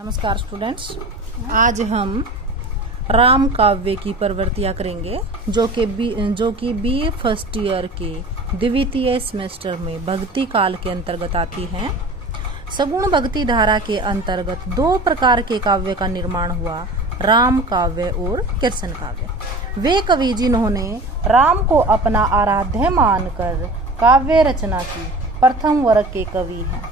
नमस्कार स्टूडेंट्स, आज हम राम काव्य की प्रवृत्तियां करेंगे जो कि बीए फर्स्ट ईयर के द्वितीय सेमेस्टर में भक्ति काल के अंतर्गत आती हैं। सगुण भक्ति धारा के अंतर्गत दो प्रकार के काव्य का निर्माण हुआ, राम काव्य और कृष्ण काव्य। वे कवि जिन्होंने राम को अपना आराध्य मानकर काव्य रचना की प्रथम वर्ग के कवि हैं।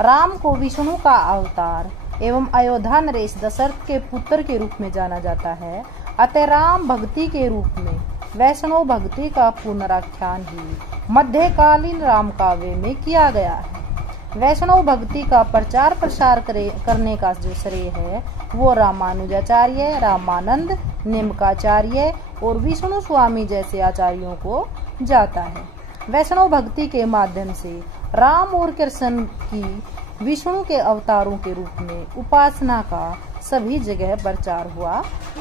राम को विष्णु का अवतार एवं अयोध्या नरेश दशरथ के पुत्र के रूप में जाना जाता है। अतः राम भक्ति के रूप में वैष्णव भक्ति का पुनराख्यान ही मध्यकालीन राम काव्य में किया गया है। वैष्णव भक्ति का प्रचार प्रसार करने का जो श्रेय है वो रामानुजाचार्य, रामानंद, निम्काचार्य और विष्णु स्वामी जैसे आचार्यों को जाता है। वैष्णव भक्ति के माध्यम से राम और कृष्ण की विष्णु के अवतारों के रूप में उपासना का सभी जगह प्रचार हुआ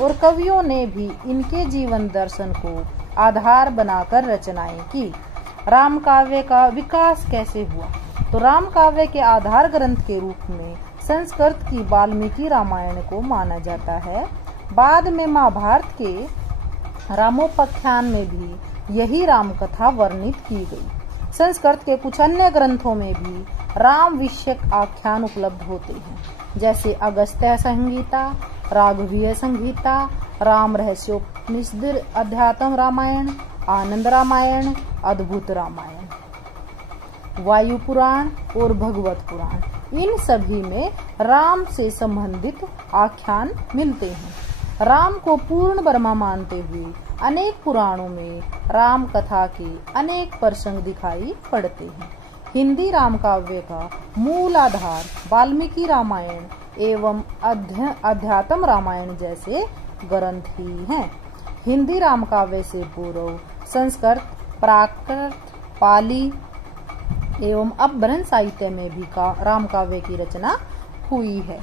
और कवियों ने भी इनके जीवन दर्शन को आधार बनाकर रचनाएं की। राम काव्य का विकास कैसे हुआ? तो राम काव्य के आधार ग्रंथ के रूप में संस्कृत की वाल्मीकि रामायण को माना जाता है। बाद में महाभारत के रामोपाख्यान में भी यही राम कथा वर्णित की गई। संस्कृत के कुछ अन्य ग्रंथों में भी राम विषयक आख्यान उपलब्ध होते हैं, जैसे अगस्त्य संहिता, राघवीय संहिता, राम रहस्योपनिषद, अध्यात्म रामायण, आनंद रामायण, अद्भुत रामायण, वायु पुराण और भगवत पुराण। इन सभी में राम से संबंधित आख्यान मिलते हैं। राम को पूर्ण ब्रह्मा मानते हुए अनेक पुराणों में राम कथा के अनेक प्रसंग दिखाई पड़ते हैं। हिंदी राम काव्य का मूल आधार वाल्मीकि रामायण एवं अध्यात्म रामायण जैसे ग्रंथ ही हैं। हिंदी राम काव्य से पूर्व संस्कृत, प्राकृत, पाली एवं अपभ्रंश साहित्य में भी राम काव्य की रचना हुई है।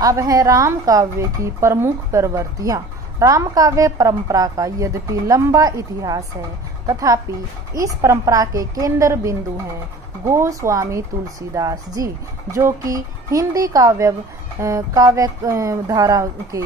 अब है राम काव्य की प्रमुख प्रवृत्तियां। राम काव्य परंपरा का यद्यपि लंबा इतिहास है, तथापि इस परंपरा के केंद्र बिंदु हैं गोस्वामी तुलसीदास जी, जो कि हिंदी काव्य धारा के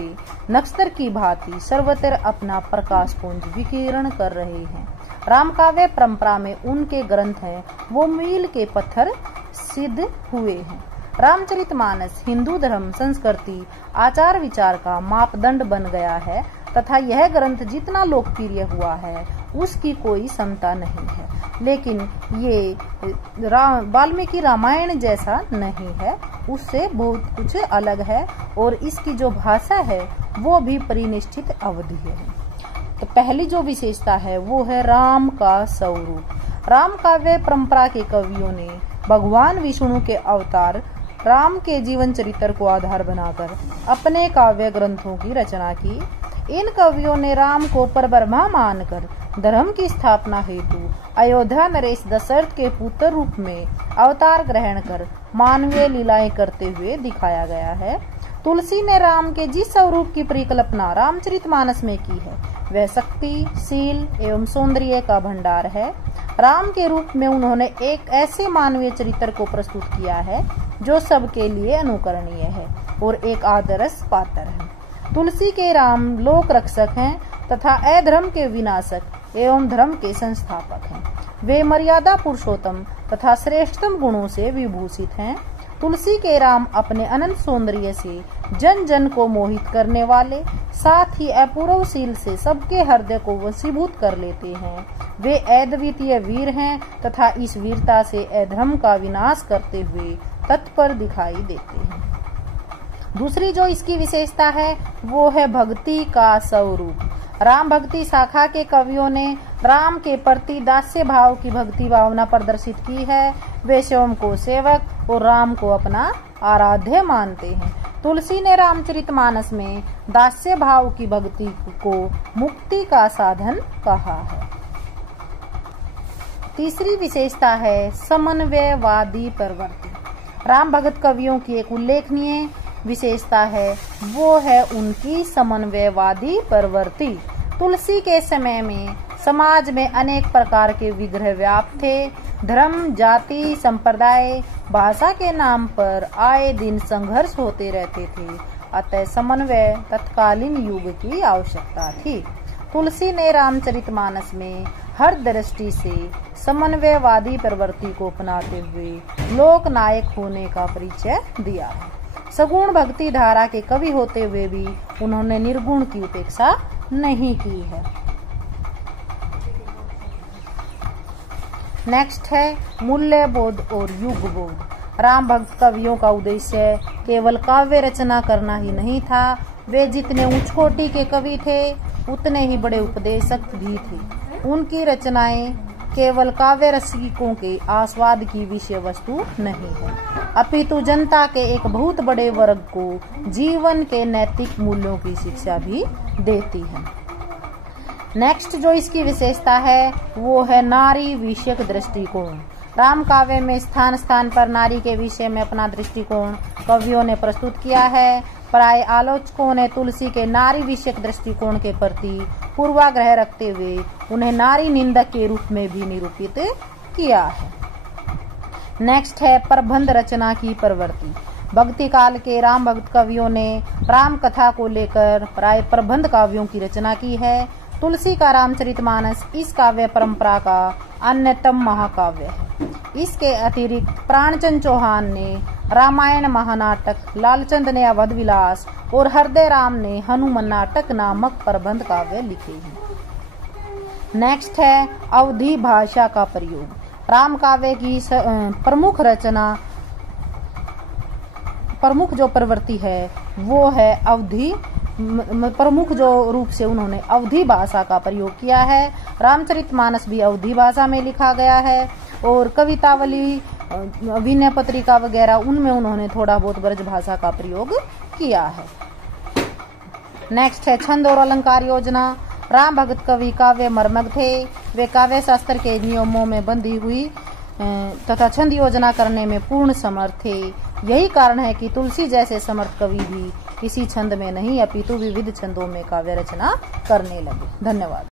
नक्षत्र की भांति सर्वत्र अपना प्रकाश पुंज विकिरण कर रहे हैं। राम काव्य परंपरा में उनके ग्रंथ हैं वो मील के पत्थर सिद्ध हुए हैं। रामचरितमानस हिंदू धर्म, संस्कृति, आचार विचार का मापदंड बन गया है तथा यह ग्रंथ जितना लोकप्रिय हुआ है उसकी कोई समता नहीं है। लेकिन ये वाल्मीकि रामायण जैसा नहीं है, उससे बहुत कुछ अलग है और इसकी जो भाषा है वो भी परिनिष्ठित अवधि है। तो पहली जो विशेषता है वो है राम का स्वरूप। राम काव्य परंपरा के कवियों ने भगवान विष्णु के अवतार राम के जीवन चरित्र को आधार बनाकर अपने काव्य ग्रंथों की रचना की। इन कवियों ने राम को परब्रह्मा मानकर धर्म की स्थापना हेतु अयोध्या नरेश दशरथ के पुत्र रूप में अवतार ग्रहण कर मानवीय लीलाएं करते हुए दिखाया गया है। तुलसी ने राम के जिस स्वरूप की परिकल्पना रामचरितमानस में की है वह शक्ति, शील एवं सौंदर्य का भंडार है। राम के रूप में उन्होंने एक ऐसे मानवीय चरित्र को प्रस्तुत किया है जो सबके लिए अनुकरणीय है और एक आदर्श पात्र है। तुलसी के राम लोक रक्षक हैं तथा अधर्म के विनाशक एवं धर्म के संस्थापक हैं। वे मर्यादा पुरुषोत्तम तथा श्रेष्ठतम गुणों से विभूषित हैं। तुलसी के राम अपने अनंत सौंदर्य से जन जन को मोहित करने वाले, साथ ही अपूर्व शील से सबके हृदय को वशीभूत कर लेते हैं। वे अद्वितीय वीर हैं तथा इस वीरता से अधर्म का विनाश करते हुए तत्पर दिखाई देते हैं। दूसरी जो इसकी विशेषता है वो है भक्ति का स्वरूप। राम भक्ति शाखा के कवियों ने राम के प्रति दास्य भाव की भक्ति भावना प्रदर्शित की है। वे शिवम को सेवक और राम को अपना आराध्य मानते हैं। तुलसी ने रामचरितमानस में दास्य भाव की भक्ति को मुक्ति का साधन कहा है। तीसरी विशेषता है समन्वयवादी प्रवृत्ति। राम भगत कवियों की एक उल्लेखनीय विशेषता है वो है उनकी समन्वयवादी प्रवृत्ति। तुलसी के समय में समाज में अनेक प्रकार के विग्रह व्याप्त थे। धर्म, जाति, संप्रदाय, भाषा के नाम पर आए दिन संघर्ष होते रहते थे। अतः समन्वय तत्कालीन युग की आवश्यकता थी। तुलसी ने रामचरितमानस में हर दृष्टि से समन्वयवादी प्रवृत्ति को अपनाते हुए लोक नायक होने का परिचय दिया है। सगुण भक्ति धारा के कवि होते हुए भी उन्होंने निर्गुण की उपेक्षा नहीं की है। नेक्स्ट है मूल्य बोध और युग बोध। राम भक्त कवियों का उद्देश्य केवल काव्य रचना करना ही नहीं था। वे जितने उच्च कोटि के कवि थे उतने ही बड़े उपदेशक भी थे। उनकी रचनाएं केवल काव्य रसिकों के आस्वाद की विषय वस्तु नहीं है, अपितु जनता के एक बहुत बड़े वर्ग को जीवन के नैतिक मूल्यों की शिक्षा भी देती है। नेक्स्ट जो इसकी विशेषता है वो है नारी विषयक दृष्टिकोण। राम काव्य में स्थान स्थान पर नारी के विषय में अपना दृष्टिकोण कवियों ने प्रस्तुत किया है। प्राय आलोचकों ने तुलसी के नारी विषयक दृष्टिकोण के प्रति पूर्वाग्रह रखते हुए उन्हें नारी निंदक के रूप में भी निरूपित किया है। नेक्स्ट है प्रबंध रचना की प्रवृत्ति। भक्ति काल के राम भक्त कवियों ने राम कथा को लेकर प्राय प्रबंध काव्यों की रचना की है। तुलसी का रामचरितमानस इस काव्य परंपरा का अन्यतम महाकाव्य है। इसके अतिरिक्त प्राणचंद चौहान ने रामायण महानाटक, लालचंद ने अवध विलास और हृदय राम ने हनुमान नाटक नामक प्रबंध काव्य लिखे हैं। नेक्स्ट है अवधी भाषा का प्रयोग। राम काव्य की प्रमुख जो प्रवृत्ति है वो है अवधी। प्रमुख जो रूप से उन्होंने अवधी भाषा का प्रयोग किया है। रामचरितमानस भी अवधी भाषा में लिखा गया है और कवितावली, विनय पत्रिका वगैरह उनमें उन्होंने थोड़ा बहुत ब्रज भाषा का प्रयोग किया है। नेक्स्ट है छंद और अलंकार योजना। राम भक्त कवि काव्य मर्मज्ञ थे। वे काव्य शास्त्र के नियमों में बंधी हुई तथा छंद योजना करने में पूर्ण समर्थ थे। यही कारण है कि तुलसी जैसे समर्थ कवि भी किसी छंद में नहीं अपितु विविध छंदों में काव्य रचना करने लगे। धन्यवाद।